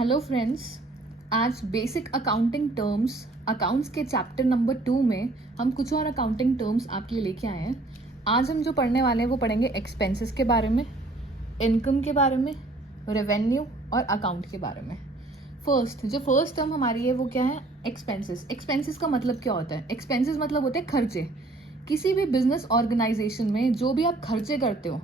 Hello friends. आज basic accounting terms accounts के chapter number 2 में हम कुछ और अकाउंटिंग टर्म्स आपके लिए लेके आए हैं। आज हम जो पढ़ने वाले हैं वो पढ़ेंगे एक्सपेंसेस के बारे में, इनकम के बारे में, रेवेन्यू और अकाउंट के बारे में। जो फर्स्ट टर्म हमारी है वो क्या है? एक्सपेंसेस। एक्सपेंसेस का मतलब क्या होता है? एक्सपेंसेस मतलब होते हैं खर्चे। किसी भी बिजनेस ऑर्गेनाइजेशन में जो भी आप खर्चे करते हो,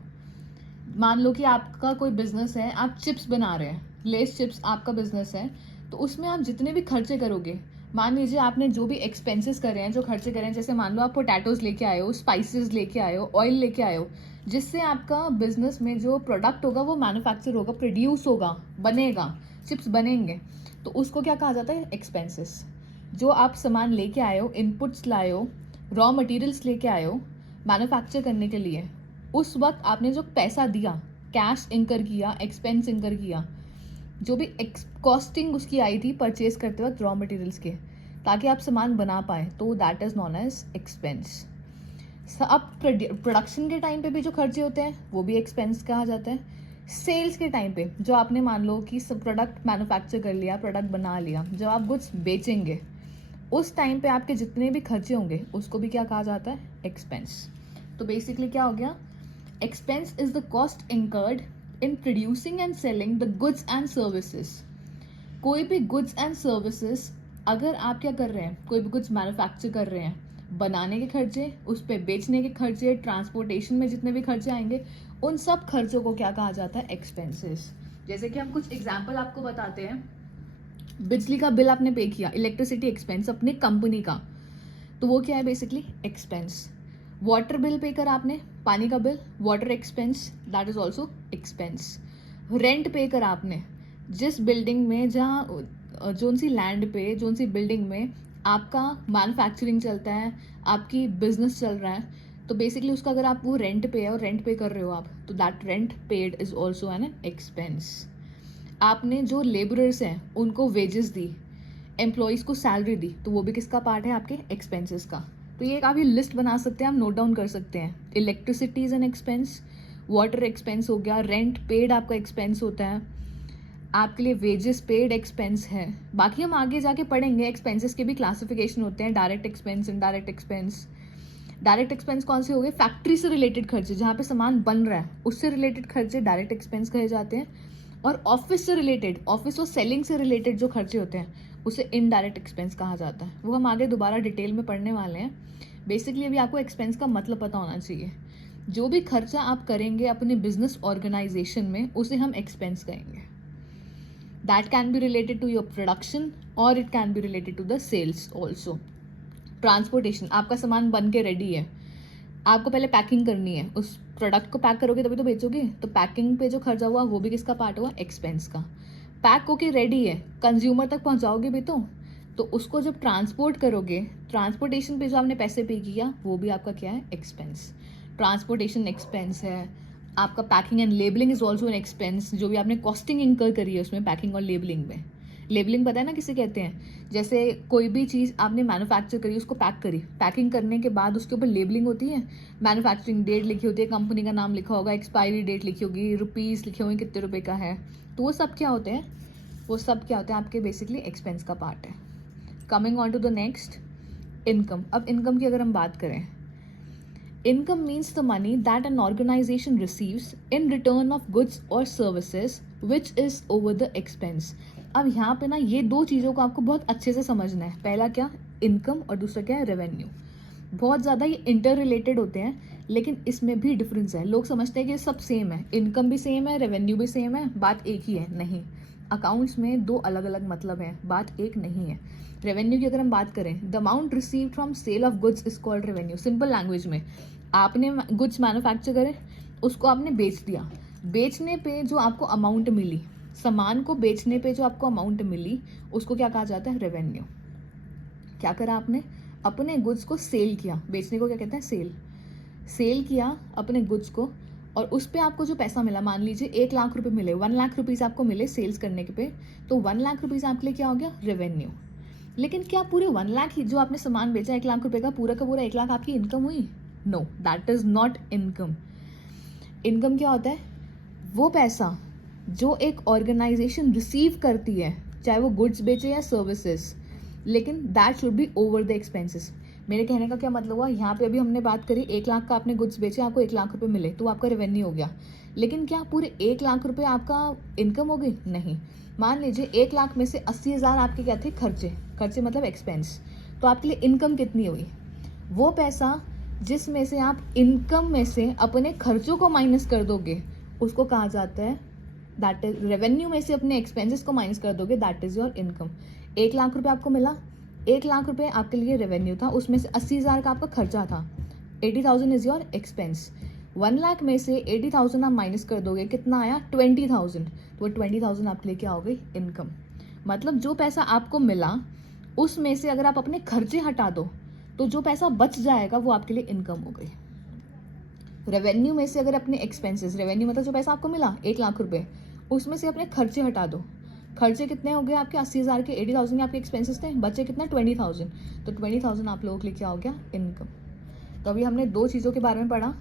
मान लो कि आपका कोई बिजनेस है, आप चिप्स बना रहे हैं, लेस चिप्स आपका बिजनेस है, तो उसमें आप जितने भी खर्चे करोगे, मान लीजिए आपने जो भी एक्सपेंसेस करे हैं, जो खर्चे करे हैं, जैसे मान लो आप पोटैटोज लेके आए हो, स्पाइसेस लेके आए हो, ऑयल लेके आए हो, जिससे आपका बिजनेस में जो प्रोडक्ट होगा वो मैन्युफैक्चर होगा, प्रोड्यूस होगा, बनेगा, चिप्स बनेंगे, तो उसको क्या कहा जाता है? एक्सपेंसेस। जो आप सामान लेके आए हो, इनपुट्स लाए हो, रॉ मटेरियल्स लेके आए हो मैन्युफैक्चर करने के लिए, उस वक्त आपने जो पैसा दिया, कैश इंकर किया, एक्सपेंस इंकर किया, जो भी कॉस्टिंग उसकी आई थी परचेज करते वक्त रॉ मटेरियल्स के, ताकि आप सामान बना पाए, तो that is known as expense. अब प्रोडक्शन के टाइम पे भी जो खर्चे होते हैं वो भी एक्सपेंस कहा जाता है। सेल्स के टाइम पे जो आपने मान लो कि सब प्रोडक्ट मैन्युफैक्चर कर लिया, प्रोडक्ट बना लिया, जब आप गुड्स बेचेंगे उस टाइम पे आपके जितने भी खर्चे होंगे उसको भी क्या कहा जाता है? एक्सपेंस। तो बेसिकली क्या हो गया? Expense is the cost incurred in producing and selling the goods and services. कोई भी goods and services अगर आप क्या कर रहे हैं, कोई भी goods मैन्युफैक्चर कर रहे हैं, बनाने के खर्चे, उस पर बेचने के खर्चे, ट्रांसपोर्टेशन में जितने भी खर्चे आएंगे, उन सब खर्चों को क्या कहा जाता है? एक्सपेंसेस। जैसे कि हम कुछ एग्जाम्पल आपको बताते हैं। बिजली का बिल आपने पे किया, इलेक्ट्रिसिटी एक्सपेंस अपनी कंपनी का, तो वो क्या है? Basically expense. Water bill pay कर आपने, पानी का bill, water expense, that is also expense. Rent पे कर आपने, जिस बिल्डिंग में, जहाँ जोन सी लैंड पे, जोन सी बिल्डिंग में आपका मैन्युफैक्चरिंग चलता है, आपकी बिजनेस चल रहा है, तो बेसिकली उसका अगर आप वो रेंट पे है और रेंट पे कर रहे हो आप, तो that rent paid is also an expense. आपने जो लेबरर्स हैं उनको वेजेस दी, एम्प्लॉयज़ को सैलरी दी, तो वो भी किसका पार्ट है? आपके एक्सपेंसेस का। तो ये एक आप ये लिस्ट बना सकते हैं, आप नोट डाउन कर सकते हैं। Electricity is an expense, water expense हो गया, रेंट पेड आपका एक्सपेंस होता है, आपके लिए वेजेस पेड एक्सपेंस है। बाकी हम आगे जाके पढ़ेंगे, एक्सपेंसेस के भी क्लासिफिकेशन होते हैं, direct expense, indirect expense. Direct expense कौन से हो गए? फैक्ट्री से रिलेटेड खर्चे, जहाँ पे सामान बन रहा है उससे रिलेटेड खर्चे डायरेक्ट एक्सपेंस कहे जाते हैं। और ऑफिस से रिलेटेड, ऑफिस और सेलिंग से रिलेटेड जो खर्चे होते हैं उसे इनडायरेक्ट एक्सपेंस कहा जाता है। वो हम आगे दोबारा डिटेल में पढ़ने वाले हैं। बेसिकली अभी आपको एक्सपेंस का मतलब पता होना चाहिए। जो भी खर्चा आप करेंगे अपने बिजनेस ऑर्गेनाइजेशन में उसे हम एक्सपेंस कहेंगे। That can be related to your production और it can be related to the sales also. Transportation, आपका सामान बन के रेडी है, आपको पहले पैकिंग करनी है, उस प्रोडक्ट को पैक करोगे तभी तो बेचोगे, तो पैकिंग पे जो खर्चा हुआ वो भी किसका पार्ट हुआ? एक्सपेंस का। पैक होके रेडी है, कंज्यूमर तक पहुंचाओगे भी तो उसको जब ट्रांसपोर्ट करोगे, ट्रांसपोर्टेशन पे जो आपने पैसे पे किया वो भी आपका क्या है? एक्सपेंस। ट्रांसपोर्टेशन एक्सपेंस है। आपका packing and labelling is also an expense, जो भी आपने कॉस्टिंग इंकर करी है उसमें पैकिंग और लेबलिंग में। लेबलिंग पता है ना किसे कहते हैं? जैसे कोई भी चीज़ आपने मैन्युफैक्चर करी, उसको पैक करी, पैकिंग करने के बाद उसके ऊपर लेबलिंग होती है, मैन्युफैक्चरिंग डेट लिखी होती है, कंपनी का नाम लिखा होगा, एक्सपायरी डेट लिखी होगी, रुपीज़ लिखे होंगे कितने रुपए का है, तो वो सब क्या होते हैं? वो सब क्या होते हैं? आपके बेसिकली एक्सपेंस का पार्ट है। Coming on to the next, income. अब इनकम की अगर हम बात करें, income means the money that an organization receives in return of goods और services which is over the expense. अब यहाँ पे ना ये दो चीज़ों को आपको बहुत अच्छे से समझना है। पहला क्या? इनकम, और दूसरा क्या है? रेवेन्यू। बहुत ज़्यादा ये इंटर रिलेटेड होते हैं, लेकिन इसमें भी डिफरेंस है। लोग समझते हैं कि सब सेम है, इनकम भी सेम है, रेवेन्यू भी सेम है, बात एक ही है। नहीं, अकाउंट्स में दो अलग अलग मतलब हैं, बात एक नहीं है। रेवेन्यू की अगर हम बात करें, the amount received from sale of goods is called revenue. Simple language में, आपने गुड्स मैन्युफैक्चर करे, उसको आपने बेच दिया, बेचने पे जो आपको अमाउंट मिली, सामान को बेचने पे जो आपको अमाउंट मिली, उसको क्या कहा जाता है? रेवेन्यू। क्या करा आपने? अपने गुड्स को सेल किया, बेचने को क्या कहते हैं? सेल। सेल किया अपने गुड्स को, और उस पर आपको जो पैसा मिला, मान लीजिए 1 लाख रुपए मिले, 1 लाख रुपीज़ आपको मिले सेल्स करने के पे, तो 1 लाख रुपीज़ आपके लिए क्या हो गया? रेवेन्यू। लेकिन क्या पूरे 1 लाख ही जो आपने सामान बेचा 1 लाख रुपए का पूरा 1 लाख आपकी इनकम हुई? No, that is not income. Income क्या होता है? वो पैसा जो एक ऑर्गेनाइजेशन रिसीव करती है, चाहे वो गुड्स बेचे या सर्विसेज, लेकिन that should be over the expenses. मेरे कहने का क्या मतलब हुआ, यहाँ पे अभी हमने बात करी 1 लाख का आपने गुड्स बेचे, आपको 1 लाख रुपए मिले तो आपका रेवेन्यू हो गया, लेकिन क्या पूरे 1 लाख रुपए आपका इनकम हो गई? नहीं। मान लीजिए 1 लाख में से 80,000 आपके क्या थे? खर्चे। खर्चे मतलब एक्सपेंस। तो आपके लिए इनकम कितनी हुई? वो पैसा जिसमें से आप इनकम में से अपने खर्चों को माइनस कर दोगे उसको कहा जाता है, दैट इज रेवेन्यू में से अपने एक्सपेंसेस को माइनस कर दोगे, that is your income. 1 lakh रुपए आपको मिला, 1 लाख रुपए आपके लिए रेवेन्यू था, उसमें से 80,000 का आपका खर्चा था, 80,000 इज योर एक्सपेंस। 1 लाख में से 80,000 आप माइनस कर दोगे, कितना आया? 20,000। तो वो 20,000 आपके लिए क्या हो गई? इनकम। मतलब जो पैसा आपको मिला उसमें से अगर आप अपने खर्चे हटा दो तो जो पैसा बच जाएगा वो आपके लिए इनकम हो गई। रेवेन्यू में से अगर अपने एक्सपेंसेस, रेवेन्यू मतलब जो पैसा आपको मिला 1 लाख रुपए, उसमें से अपने खर्चे हटा दो। खर्चे कितने हो गए आपके? 80,000 के, 80,000 के आपके एक्सपेंसेस थे, बचे कितना? 20,000। तो 20,000 आप लोगों के लिए क्या हो गया? इनकम। तो अभी हमने 2 चीज़ों के बारे में पढ़ा।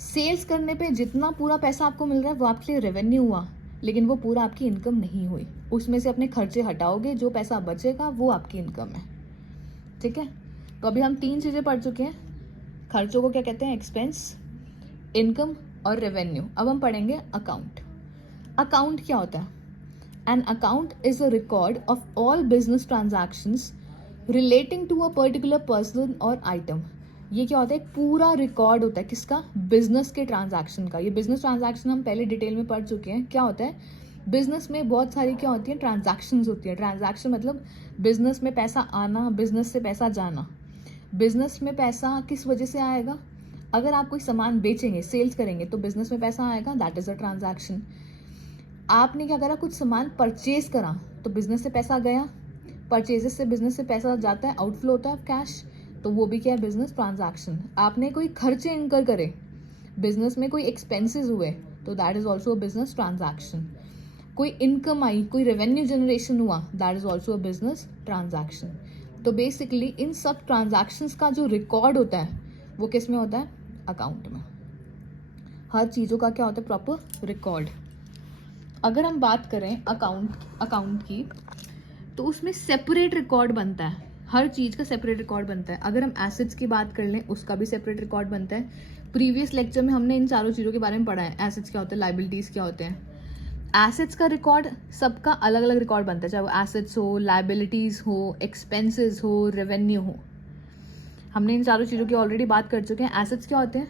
सेल्स करने पे जितना पूरा पैसा आपको मिल रहा है वो आपके लिए रेवेन्यू हुआ, लेकिन वो पूरा आपकी इनकम नहीं हुई। उसमें से अपने खर्चे हटाओगे, जो पैसा बचेगा वो आपकी इनकम है। ठीक है, तो अभी हम 3 चीज़ें पढ़ चुके हैं। खर्चों को क्या कहते हैं? एक्सपेंस, इनकम और रेवेन्यू। अब हम पढ़ेंगे अकाउंट। अकाउंट क्या होता है? An account is a record of all business transactions relating to a particular person और आइटम। ये क्या होता है? एक पूरा रिकॉर्ड होता है किसका? बिजनेस के ट्रांजैक्शन का। ये बिजनेस ट्रांजैक्शन हम पहले डिटेल में पढ़ चुके हैं। क्या होता है? बिजनेस में बहुत सारी क्या होती है? ट्रांजैक्शंस होती है। ट्रांजैक्शन मतलब बिजनेस में पैसा आना, बिजनेस से पैसा जाना। बिजनेस में पैसा किस वजह से आएगा? अगर आप कोई सामान बेचेंगे, सेल्स करेंगे तो बिजनेस में पैसा आएगा, दैट इज अ ट्रांजैक्शन। आपने क्या करा? कुछ सामान परचेज करा तो बिजनेस से पैसा गया, परचेजेस से बिजनेस से पैसा जाता है, आउटफ्लो होता है कैश, तो वो भी क्या है? Business transaction. आपने कोई खर्चे इनकर करे, बिजनेस में कोई एक्सपेंसेस हुए, तो that is also a business transaction. कोई इनकम आई, कोई रेवेन्यू जनरेशन हुआ, that is also a business transaction. तो बेसिकली इन सब ट्रांजैक्शंस का जो रिकॉर्ड होता है वो किस में होता है? अकाउंट में। हर चीज़ों का क्या होता है? Proper record. अगर हम बात करें अकाउंट की, तो उसमें सेपरेट रिकॉर्ड बनता है। हर चीज़ का सेपरेट रिकॉर्ड बनता है। अगर हम एसेट्स की बात कर लें, उसका भी सेपरेट रिकॉर्ड बनता है। प्रीवियस लेक्चर में हमने इन चारों चीज़ों के बारे में पढ़ा है। एसेट्स क्या होते हैं, लाइबिलिटीज़ क्या होते हैं। एसेट्स का रिकॉर्ड सबका अलग अलग रिकॉर्ड बनता है, चाहे वो एसेट्स हो, लाइबिलिटीज़ हो, एक्सपेंसेस हो, रेवेन्यू हो। हमने इन चारों चीज़ों की ऑलरेडी बात कर चुके हैं। एसेट्स क्या होते हैं?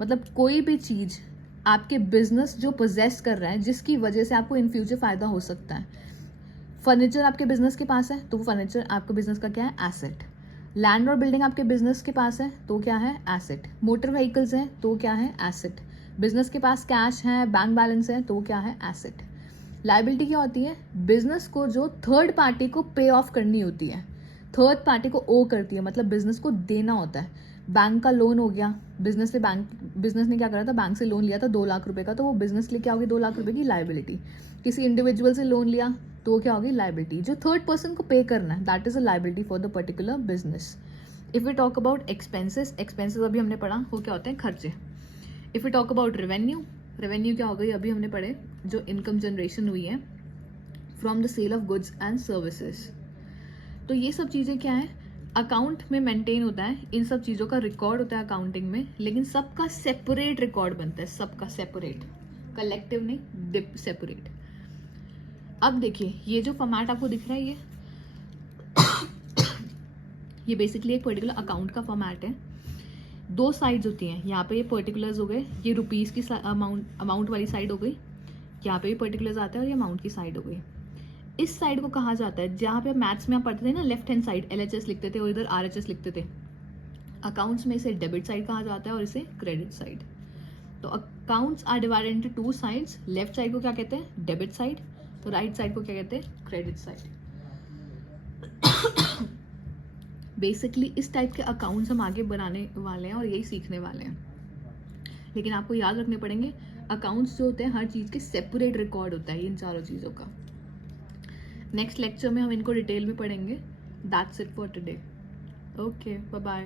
मतलब कोई भी चीज़ आपके बिजनेस जो पोजेस कर रहा है, जिसकी वजह से आपको इन फ्यूचर फ़ायदा हो सकता है। फर्नीचर आपके बिजनेस के पास है तो वो फर्नीचर आपके बिजनेस का क्या है? एसेट। लैंड और बिल्डिंग आपके बिजनेस के पास है तो क्या है? एसेट। मोटर व्हीकल्स हैं तो क्या है? एसेट। बिजनेस के पास कैश है, बैंक बैलेंस है तो क्या है? एसेट। लाइबिलिटी क्या होती है? बिजनेस को जो थर्ड पार्टी को पे ऑफ करनी होती है, थर्ड पार्टी को ओ करती है, मतलब बिजनेस को देना होता है। बैंक का लोन हो गया, बिजनेस ने क्या करा था? बैंक से लोन लिया था 2 लाख रुपए का, तो वो बिजनेस के लिए क्या होगी? 2 लाख रुपए की लाइबिलिटी। किसी इंडिविजुअल से लोन लिया तो वो क्या होगी? लाइबिलिटी। जो थर्ड पर्सन को पे करना है, that is a liability for the particular business. If we talk about expenses, expenses अभी हमने पढ़ा, वो क्या होते हैं? खर्चे। If we talk about revenue, revenue क्या हो गई? अभी हमने पढ़े, जो इनकम जनरेशन हुई है from the sale of goods and services. तो ये सब चीज़ें क्या है? अकाउंट में मेंटेन होता है। इन सब चीज़ों का रिकॉर्ड होता है अकाउंटिंग में, लेकिन सबका सेपरेट रिकॉर्ड बनता है, सबका सेपरेट, कलेक्टिव नहीं, सेपरेट। अब देखिए, ये जो फॉर्मेट आपको दिख रहा है, ये बेसिकली एक पर्टिकुलर अकाउंट का फॉर्मेट है। 2 साइड्स होती हैं। यहाँ पे ये पर्टिकुलर्स हो गए, ये रुपीज़ की अमाउंट वाली साइड हो गई, यहाँ पे भी पर्टिकुलर्स आता है और ये अमाउंट की साइड हो गई। इस साइड को कहा जाता है, जहाँ पे मैथ्स में आप पढ़ते थे ना, लेफ्ट हैंड साइड LHS लिखते थे और इधर RHS लिखते थे। अकाउंट्स में इसे डेबिट साइड कहा जाता है और इसे क्रेडिट साइड। तो accounts are divided into 2 sides. Left side को क्या कहते हैं? Debit side. तो राइट साइड को क्या कहते हैं? Credit side. बेसिकली इस टाइप के अकाउंट्स हम आगे बनाने वाले हैं और यही सीखने वाले हैं। लेकिन आपको याद रखने पड़ेंगे, अकाउंट्स जो होते हैं हर चीज़ के सेपरेट रिकॉर्ड होता है इन चारों चीज़ों का। नेक्स्ट लेक्चर में हम इनको डिटेल में पढ़ेंगे। That's it for today. Okay, bye bye.